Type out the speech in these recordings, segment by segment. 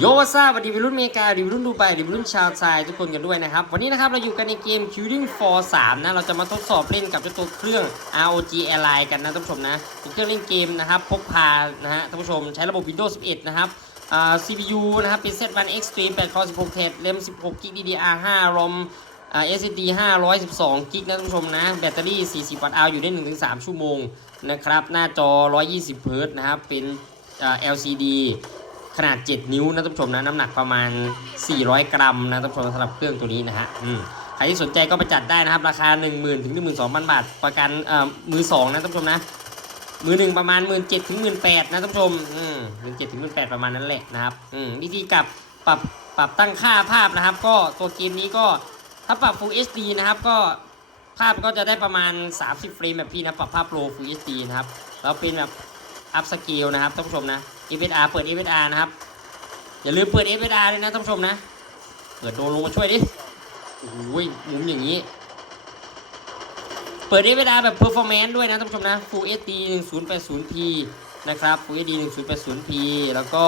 โยวาซาสวัสดีวัยรุ่นอเมริกาวัสดีวัยรุ่นดูไบวัสดีวัยรุ่นชาวไทยทุกคนกันด้วยนะครับ วันนี้นะครับเราอยู่กันในเกม Killing for 3นะ เราจะมาทดสอบเล่นกับเจ้าตัวเครื่อง ROG Ally กันนะท่านผู้ชมนะเป็นเครื่องเล่นเกมนะครับพกพานะฮะท่านผู้ชมใช้ระบบ Windows 11 นะครับอ่า CPU นะครับเป็น Z1 Extreme 8 Core 16 Thread RAM 16 GB DDR5 ROM อ่า SSD 512 กิกนะท่านผู้ชมนะ แบตเตอรี่ 40 วัตต์เอาอยู่ได้ 1-3 ชั่วโมงนะครับหน้าจอ 120เฮิร์ตนะครับเป็นอ่า LCD ขนาด 7 นิ้วนะท่านผู้ชมนะน้ำหนักประมาณ 400 กรัมนะท่านผู้ชมสำหรับเครื่องตัวนี้นะฮะใครที่สนใจก็ไปจัดได้นะครับ ราคา 10,000 ถึง 12,000 บาท ประกันเอ่อมือสองนะท่านผู้ชมนะ มือหนึ่งประมาณ 1 7ื่นถึงหมื่นแปดนะท่านผู้ชมอืมหมื่นเจ็ดถึงหมื่นแปดประมาณนั้นแหละนะครับอืมวิธีกับปรับปรับตั้งค่าภาพนะครับ ก็ตัวเกมนี้ก็ถ้าปรับ Full HD นะครับก็ภาพก็จะได้ประมาณ 30 เฟรมแบบพี่นะปรับภาพโปร Full HD นะครับแล้วเป็นแบบอัพสเกลนะครับท่านผู้ชมนะ FSR เปิด FSR นะครับ อย่าลืมเปิด FSR ด้วยนะท่านผู้ชมนะ เปิดโดนลงมาช่วยดิโอ้ยมุมอย่างนี้ เปิด FSR แบบ performance ด้วยนะท่านผู้ชมนะ Full HD 1080p นะครับ Full HD 1080p แล้วก็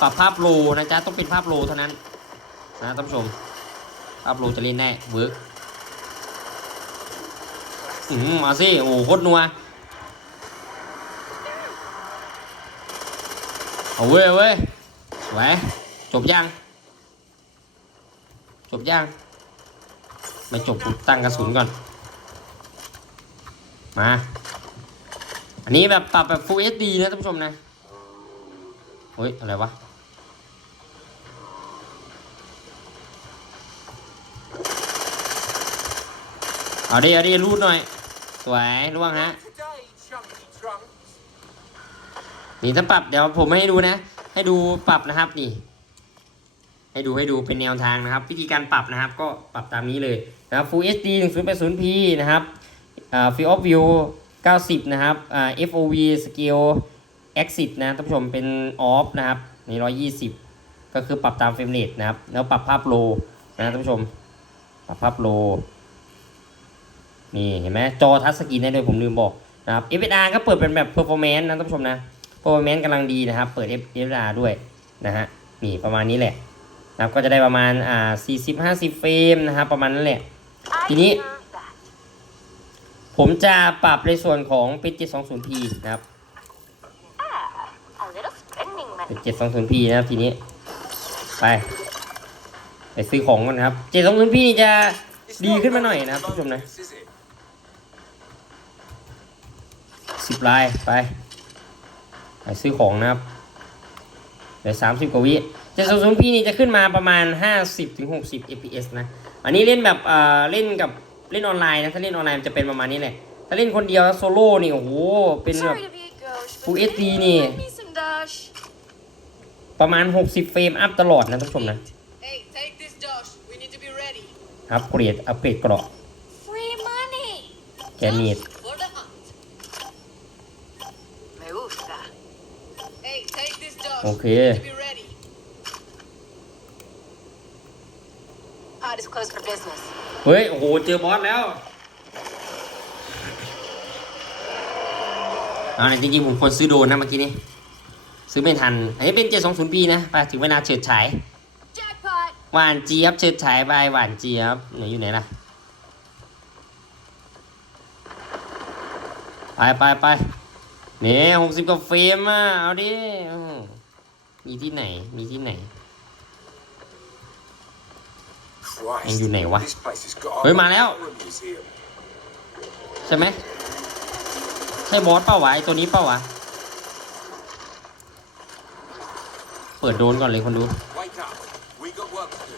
ปรับภาพโลนะจ๊ะต้องเป็นภาพโลเท่านั้นนะท่านผู้ชมภาพโลจะเล่นได้เวิร์กอืมมาสิโอ้โหโคตรนัว เอาเว้ยเว้ยสวยจบยัง จบยัง ไม่จบกูตั้งกระสุนก่อน มา อันนี้แบบปรับแบบ Full HD นะท่านผู้ชมนะเฮ้ย อะไรวะ เอาดิ เอาดิ รูดหน่อย สวยล่วงฮะ นี่ถ้าปรับเดี๋ยวผมให้ดูนะ ให้ดูปรับนะครับนี่ ให้ดูให้ดูเป็นแนวทางนะครับ วิธีการปรับนะครับ ก็ปรับตามนี้เลยนะครับ Full HD 1080p นะครับอ่า Field of View 90 นะครับอ่า FOV Scale Exit นะท่านผู้ชมเป็น Off นะครับนี่120 ก็คือปรับตามเฟรมเรทนะครับ แล้วปรับภาพโลนะท่านผู้ชม ปรับภาพโลนี่เห็นไหมจอทัชสกรีนได้ด้วยผมลืมบอกนะครับ FSR ก็เปิดเป็นแบบ performance นะท่านผู้ชมนะ performance กำลังดีนะครับ เปิด FSR ด้วยนะฮะนี่ประมาณนี้แหละนะครับก็จะได้ประมาณอ่า40 50เฟรมนะครับประมาณนั้นแหละ ทีนี้ ผมจะปรับในส่วนของเป็น 720p นะครับเป็น 720p นะครับทีนี้ ไป ไปซื้อของก่อนครับ 720p นี่จะดีขึ้นมาหน่อยนะครับท่านผู้ชมนะสิบลายไป ซื้อของนะครับเหลือสามสิบกว่าวิเจ็ดศูนย์พีนี่จะขึ้นมาประมาณห้าสิบถึงหกสิบ fps นะ อันนี้เล่นแบบเอ่อเล่นกับเล่นออนไลน์นะ ถ้าเล่นออนไลน์มันจะเป็นประมาณนี้แหละ ถ้าเล่นคนเดียวโซโล่นี่โอ้โห เป็นแบบ Sorry to be a ghost, but Full can HD you นี่ give me some dash? ประมาณ 60 เฟรมอัพตลอดนะท่านผู้ชมนะ Hey, take this Josh. We need to be ready. อัพเกรดอัพเกรดเกราะ Free money. แกนีด this Josh. Okay. We need to be ready. Pod is closed for business. เฮ้ย โอ้โห เจอบอสแล้วอ่าจริงๆ ผมควรซื้อโดนนะเมื่อกี้นี้ ซื้อไม่ทัน อันนี้เป็น 720p นะ ไปถึงเวลาเฉิดฉาย Jackpot. หวานเจี๊ยบเฉิดฉายบายหวานเจี๊ยบไหนอยู่ไหนล่ะ ไปไปไปเนี่ยหกสิบกว่าเฟรมอะ เอาดิ มมีที่ไหน มีที่ไหน Christ. And you know what? This place has got Oi, a Manel. horror museum. ใช่ไหม ใช่บอสเปล่าวะไอตัวนี้เปล่าวะ เปิดโดรนก่อนเลยคนดู Wake up. We got work to do.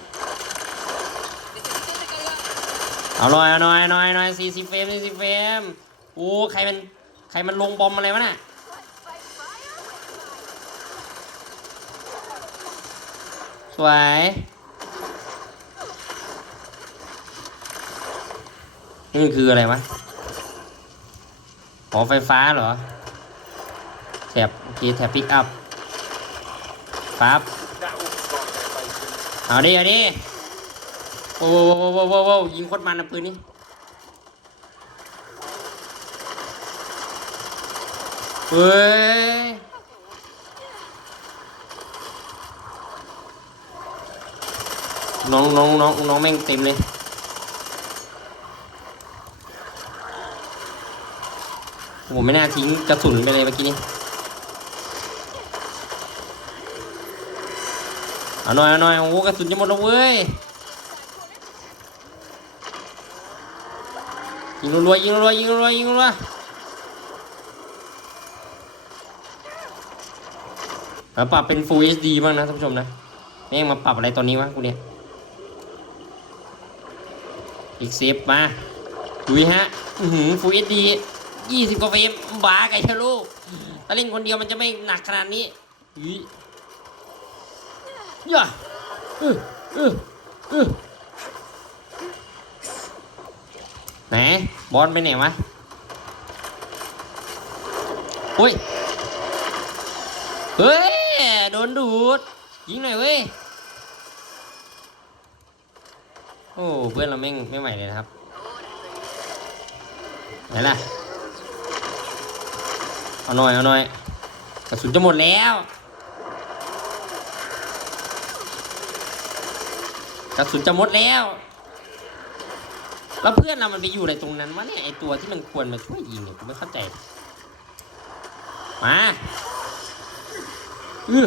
This is typical lab. เอาหน่อยเอาหน่อยเอาหน่อยเอาหน่อยสี่สิบเฟรมสี่สิบเฟรมโอ้ใครมัน ใครมันลงบอมอะไรวะน่ะ สวย นี่คืออะไรวะหอไฟฟ้าเหรอ แถบโอเคแถบพิกอัพปั๊บเอาดิ เอาดิ โอ้โหโอ้โหโอ้โหยิงโคตรมันนะปืนนี้เฮ้ย น้องน้องน้องน้องแม่งเต็มเลยโอ้โหไม่น่าทิ้งกระสุนไปเลยเมื่อกี้นี้ เอาหน่อยเอาหน่อยโอ้โหกระสุนจะหมดแล้วเว้ย ยิงรัวๆยิงรัวๆยิงรัวๆยิงรัวๆแล้วปรับเป็น Full HD บ้างนะท่านผู้ชมนะแม่งมาปรับอะไรตอนนี้วะกูเนี่ย อีกเซฟมาดูฮะอือหือ Full HD ยี่สิบกว่าเฟรมบ้าไก่ทะลูกถ้าเล่นคนเดียวมันจะไม่หนักขนาดนี้อุ้ยย่าเออเออเออไหนบอลไปไหนวะโอ้ย เฮ้ย โดนดูด ยิงหน่อยเว้ย โอ้เพื่อนเราไม่งไม่ไหวเลยนะครับไหนล่ะเอาหน่อยเอาหน่อยกระสุนจะหมดแล้วกระสุนจะหมดแล้ว แล้วเพื่อนเรามันไปอยู่ในตรงนั้นวะเนี่ยไอตัวที่มันควรมาช่วยยิงเนี่ยกูไม่เข้าใจมาอือ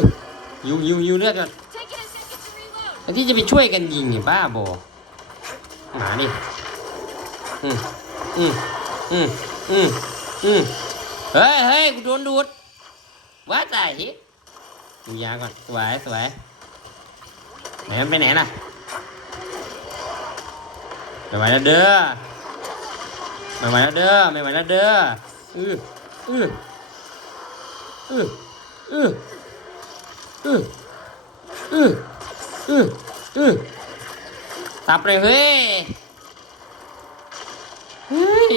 ยิวยิวยิวเลือดก่อน Taking a second to reload. แล้วที่จะไปช่วยกันยิงเนี่ยบ้าบอ หมาดิอืมอืมอืมอืมอืมเฮ้ยเฮ้ยกูโดนดูดว้าตายฮิดูยาก่อนสวยสวยไหนมันไปไหนล่ะไม่ไหวแล้วเด้อไม่ไหวแล้วเด้อไม่ไหวแล้วเด้ออืออืออืออืออืออืออืออือ ตับเลยเฮ้ย เฮ้ย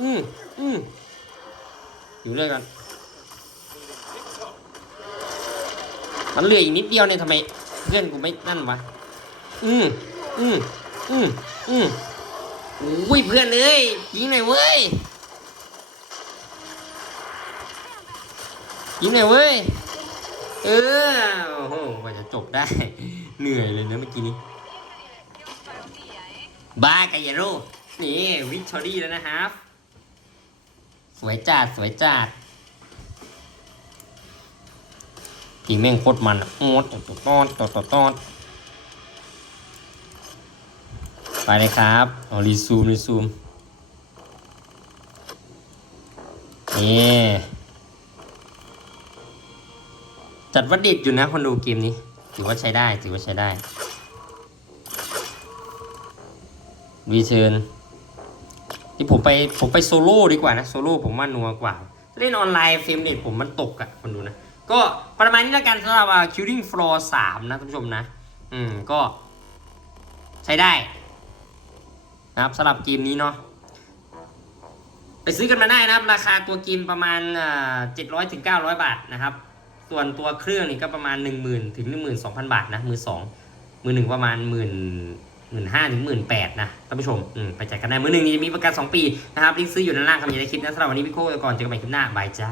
อืมอืมอยู่เลยกัน มันเหลืออีกนิดเดียวเนี่ยทำไม เพื่อนกูไม่นั่นวะ อืมอืมอืมอืมอุ้ยเพื่อนเลยยิงหน่อยเว้ยยิงหน่อยเว้ย เออ โอ้โหกว่าจะจบได้ เหนื่อยเลยนะเมื่อกี้นี้ บ้ากันอย่ารู้นี่วิกตอรี่แล้วนะครับ สวยจัดสวยจัดจริงแม่งโคตรมันโอ้ตดตดตอนตดตดตอนไปเลยครับเอารีซูมรีซูมนี่จัดว่าเด็กอยู่นะคนดูเกมนี้ ถือว่าใช้ได้ ถือว่าใช้ได้ รีเชิญที่ผมไปผมไปโซโล่ดีกว่านะโซโล่ผมว่านัวกว่า เล่นออนไลน์เฟรมเรทผมมันตกอะคนดูนะ ก็ประมาณนี้แล้วกันสำหรับอ่า Killing Floor 3 นะท่านผู้ชมนะ อืม ก็ใช้ได้ นะครับสำหรับเกมนี้เนาะไปซื้อกันมาได้นะครับ ราคาตัวเกมประมาณเจ็ดร้อยถึงเก้าร้อยบาทนะครับ ส่วนตัวเครื่องนี่ก็ประมาณหนึ่งหมื่นถึงหนึ่งหมื่นสองพันบาทนะมือสองมือหนึ่งประมาณหมื่น หมื่นห้าถึงหมื่นแปดนะท่านผู้ชมอืมไปจ่ายกันได้มือหนึ่งนี้จะมีประกันสองปีนะครับลิงก์ซื้ออยู่ด้านล่างครับอย่าได้คลิปนะสำหรับวันนี้พี่โค้ก่อนเจอกันใหม่คลิปหน้าบายจ้า